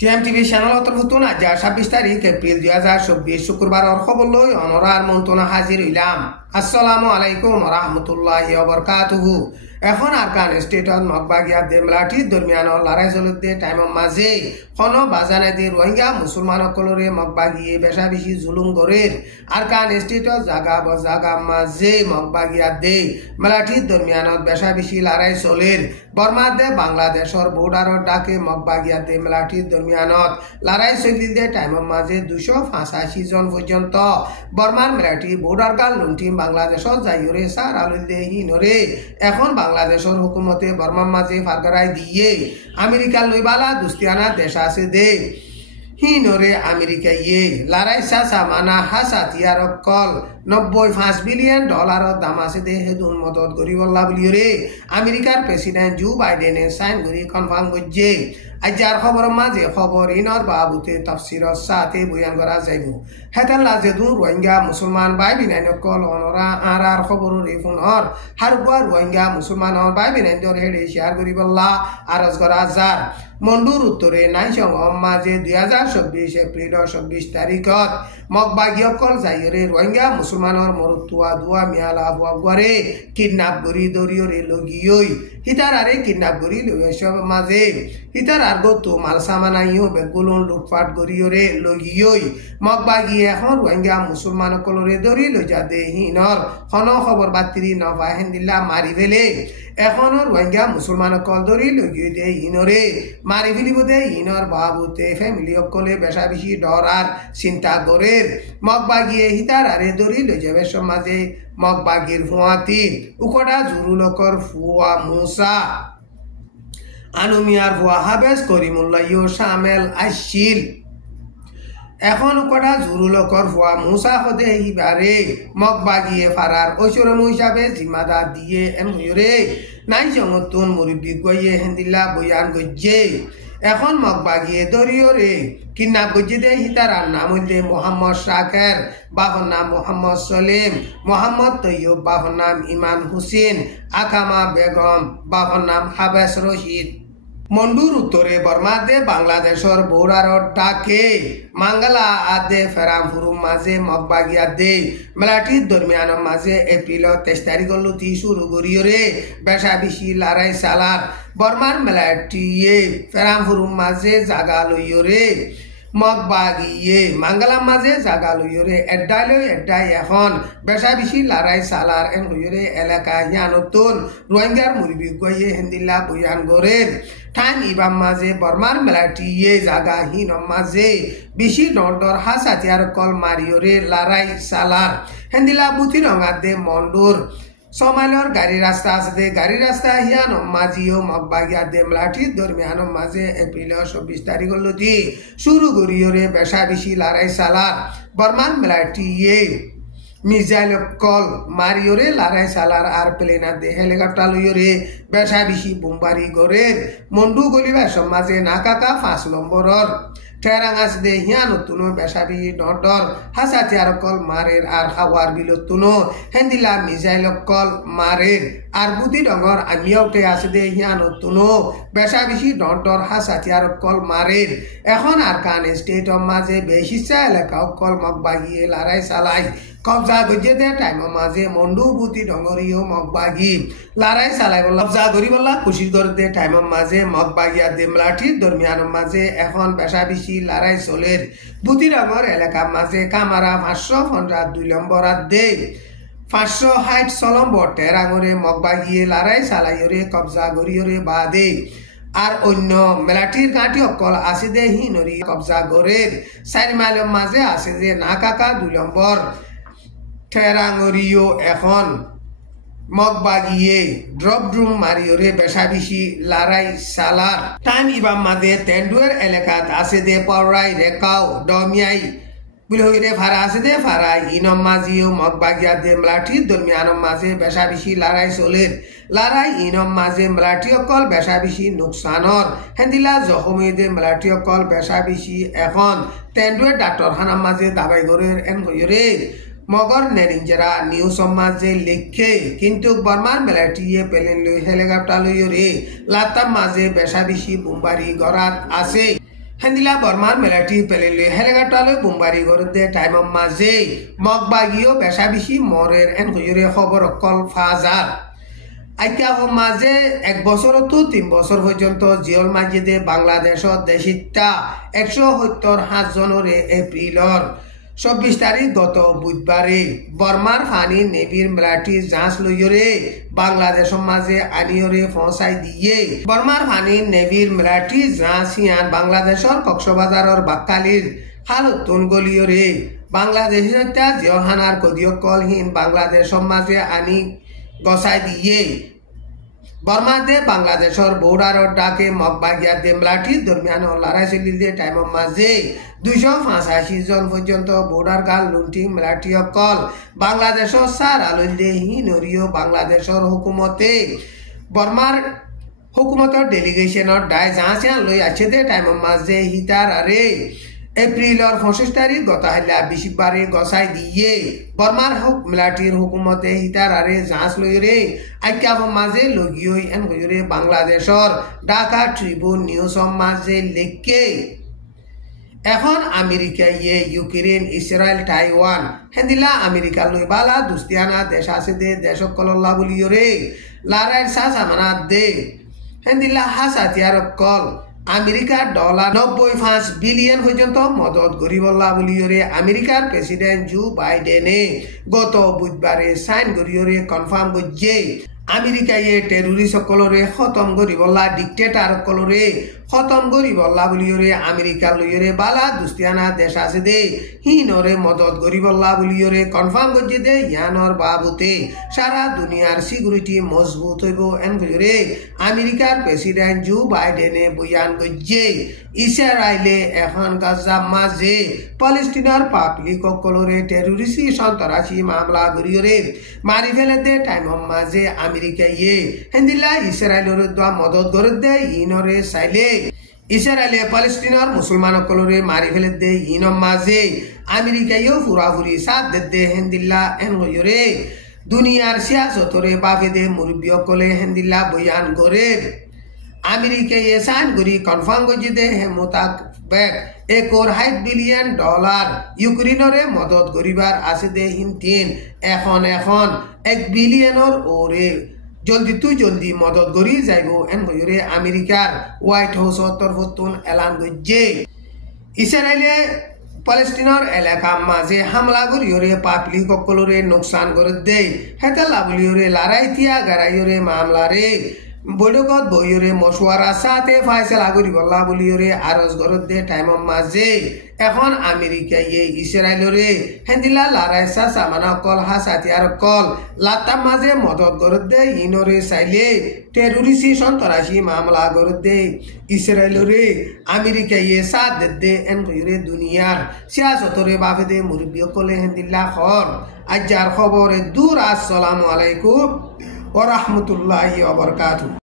টিএমটিভি channel তরফতুন আজ ২৬ তারিখ April ২০২৪ শুক্রবার খবর লই অনরার মন্ত্রণা হাজির হইলাম। আসসালামু আলাইকুম রহমতুল্লাহি ওয়া বারাকাতুহু। এখন আরকান স্টেটত মগবাগিয়া দেমলাটি দরমিয়ান লড়াই চলতে টাইম মাঝে কোন বাজানে দি রোহিঙ্গা মুসলমান সকলরে মগবাগিয়ে বেশা বেশি জুলুম গরের আরকান স্টেটত জাগা মাঝে মগবাগিয়া দে মেলাটি দরমিয়ানত বেশা বেশি লড়াই চলের বর্মা দে বাংলাদেশর বর্ডারত ডাকে মগবাগিয়া দে মেলাটি দরমিয়ানত লড়াই চলিতে টাইম মাঝে 285 জন পর্যন্ত বর্মার মেলাটি বর্ডার গাল লুণ্টি বাংলাদেশত যাইরে সার আলুদে হিনরে এখন বাংলাদেশের হুকুমতে বর্মার মাঝে ফারগারাই দিয়ে আমেরিকা লইবালা দুস্তিয়ানা দেশ আছে দে হিনরে আমেরিকা ইয়ে লড়াই সামানা হাসাতিয়ার কল 95 বিলিয়ন ডলারের দাম আছে দে হেদুন মদত গরিবল্লা বলিরে আমেরিকার প্রেসিডেন্ট জো বাইডেনে সাইন করি কনফার্ম করছে। আজার খবর মাঝে খবর ইনর বাবুতে তফসিরর সাথে বয়ান করা যাইব। হেতাল্লা যেদুন রোহিঙ্গা মুসলমান বাই বিনাইন কল অনরা আর খবর রেফুনর হারগুয়া রোহিঙ্গা মুসলমান বাই বিনাইন হেডে শেয়ার করিবল্লা আরজ করা যার মন্ডুর উত্তরে নাইসং মাঝে 2024 এপ্রিল 26 তারিখত মগবাগিয়কল যাইরে রোহিঙ্গা মুসলমানের মরুতুয়া দুয়া মিয়ালা হুয়াগুয়ারে কিডন্যাপ করি দরিয়রে লগিয়ই হিতার আরে কিডন্যাপ করি লইসব মাঝে হিতার আর গতো মাল সামানাইও বেগুলন লুটপাট করিয়রে লগিয়ই মগবাগি এখন রোহিঙ্গা মুসলমান কলরে দরি লইজা দে হিনর খন খবর বাতিরি নভা হেন্দিল্লা মারি ফেলে এখনো রোহিঙ্গা মুসলমান কল দরি লগিয়ে দে হিনরে মারি ফেলিব দে হিনর বাবুতে ফ্যামিলি অকলে বেশা বেশি ডর আর চিন্তা করে মগবাগিয়ে হিতার আরে দরি লই যাবে সমাজে মগবাগির ফুয়াতি উকটা জুরুলকর ফুয়া মুসা আনুমিয়ার ফুয়া হাবেস করিমুল্লাহ শামেল আইসিল এখন উকটা জুরুলকর ফুয়া মুসা হদে হিবারে মগবাগিয়ে ফারার ঐশ্বরম হিসাবে জিম্মাদার দিয়ে এমরে নাই জঙ্গতুন মুরব্বী গইয়ে হেন্দিল্লা বয়ান গজ্জে এখন মগবাগিয়ে দরিয়রে কিডন্যাপ গজ্জে দে হিতারার নাম হইলে মোহাম্মদ শাকের বাবার নাম মোহাম্মদ সলিম মোহাম্মদ তৈয়ব বাবার নাম ইমান হুসেন আকামা বেগম বাবার নাম হাবেস রশিদ মন্ডুর উত্তরে বর্মা দে বাংলাদেশের বৌরারত ডাকে মাঙ্গালা আদে ফেরামপুরুম মাঝে মগবাগিয়া দে মেলাটির দরমিয়ান মাঝে এপ্রিল 23 তারিখ লুতি শুরু করিয়রে বেশা বেশি লড়াই সালার বর্মার মেলাটিয়ে ফেরামপুরুম মাঝে জাগা লইয়রে মগবাগিয়ে মাঙ্গালাম মাঝে জাগা লইয়রে এড্ডাই এখন বেশা বেশি লড়াই সালার এন লইয়রে এলাকা নতুন রোহিঙ্গার মুরবি গইয়ে হেন্দিল্লা বয়ান গরের ঠান ইবাম মাঝে বর্মার মেলাটিয়ে জাগা হিন মাঝে বেশি ডর হাসাতিয়ার কল মারিয়রে লড়াই সালার হেন্দিল্লা বুথি রঙার দে মন্ডুর সমাইলর গাড়ি রাস্তা আছে দে গাড়ি রাস্তা হিয়ান মাঝিও মগবাগিয়া দে মেলাটির দরমিয়ান মাঝে এপ্রিল 26 তারিখ লতি শুরু করিয়রে বেশা বেশি লড়াই সালার বর্মান মেলাটিয়ে মিসাইল কল মারিয়রে লড়াই সালার আর প্লেনা দে হেলিকপ্টার লইয়রে বেশা বেশি বোমবারি গরের মন্ডু গলিবা সমাজে নাকাকা 5 নম্বরর ঠেরাঙাস দে হিয়া নতুন বেশা বেশি ডর হাসাতিয়ার কল মারের আর হাওয়ার বিলতুন হেন্দিলা মিসাইল কল মারের আর বুদ্ধি ডঙ্গর আমিয়াউটে আছে দে হিয়া নতুন বেশা বেশি ডর হাসাতিয়ার কল মারের এখন আর কান স্টেট মাঝে বেশিসা এলাকা কল মগবাগিয়ে লড়াই চালাই কবজা গজে দে টাইম মাঝে মন্ডু বুতি ডঙ্গরিও মগবাগি লড়াই চালাই কবজা করি বলা খুশি করে দে টাইম মাঝে মগবাগিয়া দে মেলাটির দরমিয়ান মাঝে এখন বেশা বেশি লড়াই চলের বুতি ডঙ্গর এলাকা মাঝে কামারা 552 নম্বরাত দে 560 নম্বর টেরাঙরে মগবাগিয়ে লড়াই চালাইরে কবজা গরিয়রে বাদে আর অন্য মেলাটির গাঁটি অকল আছে দে হিনরি কবজা গরের 4 মাইলের মাঝে আছে যে নাকাকা 2 নম্বর ঠেরাঙরিও এখন মগবাগিয়ে ড্রপ ড্রুম মারিয়রে বেশা বেশি লড়াই সালার টাইম ইবাম মাঝে তেন্ডুয়ের এলাকাত আছে দে পড়াই রেকাও ডমিয়াই বুলহইরে ফারা আছে দে ফারাই ইনম মাঝিও মগবাগিয়া দে মেলাটির দরমিয়ান মাঝে বেশা বেশি লড়াই চলের লড়াই ইনম মাঝে মেলাটি অকল বেশা বেশি নোকসানর হেন্দিলা জখমি দে মেলাটি অকল বেশা বেশি এখন তেন্ডুয়ের ডাক্তারখানার মাঝে দাবাই গরের এন হইরে মগর নেরিঞ্জরা নিউ সমাজে লেখে কিন্তু বর্মার মেলাটিয়ে পেলেন লই হেলিকপ্টার লইরে লাতাম মাঝে বেশা বেশি বোমবারি গড়াত আছে হেন্দিলা বর্মার মেলাটি পেলেলে হেলেগাটালে বুম্বারি গরদে টাইম মাঝে মগবাগিও বেশা বেশি মরের এন হইরে খবর অকল ফাজার আইকা মাঝে 1 বছর তো 3 বছর পর্যন্ত জিয়ল মাঝে বাংলাদেশত দেশিতা 177 জনরে এপ্রিলর 24 তারিখ গত বুধবারে বর্মার ফানি নেভির মেলাটি যাঁচ লইরে বাংলাদেশের মাঝে আনিয়রে পৌঁছাই দিয়ে বর্মার ফানি নেভির মেলাটি যাঁচ হিয়ান বাংলাদেশের কক্সবাজারের বাক্কালির হালতুন গলিয়রে বাংলাদেশের জিয়হানার কদিয়কলহীন বাংলাদেশের মাঝে আনি গসাই দিয়ে বর্মাতে বাংলাদেশের বৌডারর ডাকে মগবাগিয়ার দেমলাটি দরমিয়ান লড়াই চলিলে টাইমের মাঝে 285 জন পর্যন্ত বৌডার গাল লুন্টি মেলাটি অকল বাংলাদেশের সার আলুলদে হিনরিও বাংলাদেশের হুকুমতে বর্মার হুকুমতের ডেলিগেশনের দায় যাঁচিয়ান লই আছে দে টাইমের মাঝে হিতার আরে এপ্রিলর 25 তারিখ গতাহিলা বিশিবারে গসাই দিয়ে বর্মার মেলাটির হুকুমতে হিতার আরে যাঁচ লইরে আইকাব মাঝে লগিয়ই এন হইরে বাংলাদেশর ঢাকা ট্রিবিউন নিউজ মাঝে লেখকে এখন আমেরিকা ইউক্রেন ইসরায়েল তাইওয়ান হেন্দিলা আমেরিকা লই বালা দুস্তিয়ানা দেশ আছে দে দেশক কল্লা বলিয়রে লারাইর সামানা দে হেন্দিলা হাসাতিয়ার কল আমেরিকার $95 বিলিয়ন পর্যন্ত মদত গরিবল্লা বলিয়রে আমেরিকার প্রেসিডেন্ট জো বাইডেনে গত বুধবারে সাইন গরিয়রে কনফার্ম করছে আমেরিকা টেরোরিস্ট সকলরে খতম গরিবল্লা ডিক্টেটার সকলরে খতম গরিবল্লা বলিয়রে আমেরিকা লইয়রে বালা দুস্তিয়ানা দেশ আছে দে হিনরে মদত গরিবল্লা বলিয়রে কনফার্ম করছে দে ইয়ানর বাবুতে সারা দুনিয়ার সিকিউরিটি মজবুত হইব এন কইরে আমেরিকার প্রেসিডেন্ট জো বাইডেনে বয়ান করছে ইসরায়েলে এখন গাজা মাঝে প্যালেস্টিনার পাবলিক সকলরে টেরোরিস্ট সন্ত্রাসী মামলা গরিয়রে মারি ফেলে দে টাইম মাঝে আমেরিকা হেন্দিলা ইসরায়েলের দোয়া মদত করে দে ইনরে চাইলে ইসরায়েলে প্যালেস্টিনার মুসলমান সকলরে মারি ফেলে দে ইনর মাঝে আমেরিকাইও ফুরাফুরি সাথ দে হেন্দিল্লা এন হইরে দুনিয়ার সিয়াসতরে বাফে দে মুরব্বী সকলে হেন্দিল্লা বয়ান করে আমেরিকা সাইন করি কনফার্ম করছে দে হেমতাক ব্যাগ $1.5 বিলিয়ন ইউক্রেনরে মদত করিবার আছে দে হিনতিন এখন 1 বিলিয়নের ওরে জলদি মদত করি যাইব এন হইরে আমেরিকার হোয়াইট হাউস তরফতুন এলান করছে ইসরায়েলে প্যালেস্টিনার এলাকা মাঝে হামলা করিয়রে পাবলিক সকলরে নোকসান করে দে হেতালা বলিয়রে লড়াইতিয়া গাড়াইয়রে মামলারে বৈঠকত বইয়রে মশওয়ারা সাথে ফায়সালা করি বল্লা বলিয়রে আরজ গরত দে টাইম মাঝে এখন আমেরিকা ইসরায়েলরে হেন্দিলা লারাইসা সামানা কল হাসাতিয়ার কল লাতা মাঝে মদত গরত দে ইনরে চাইলে টেরোরিস্ট সন্ত্রাসী মামলা গরত দে ইসরায়েলরে আমেরিকা সাথ দে এন কইরে দুনিয়ার সিয়াসতরে বাফে দে মুরব্বী কলে হেন্দিলা খর আজার খবরে দূর আসসালামু আলাইকুম ওয়া রাহমাতুল্লাহি ওয়া বারাকাতুহু।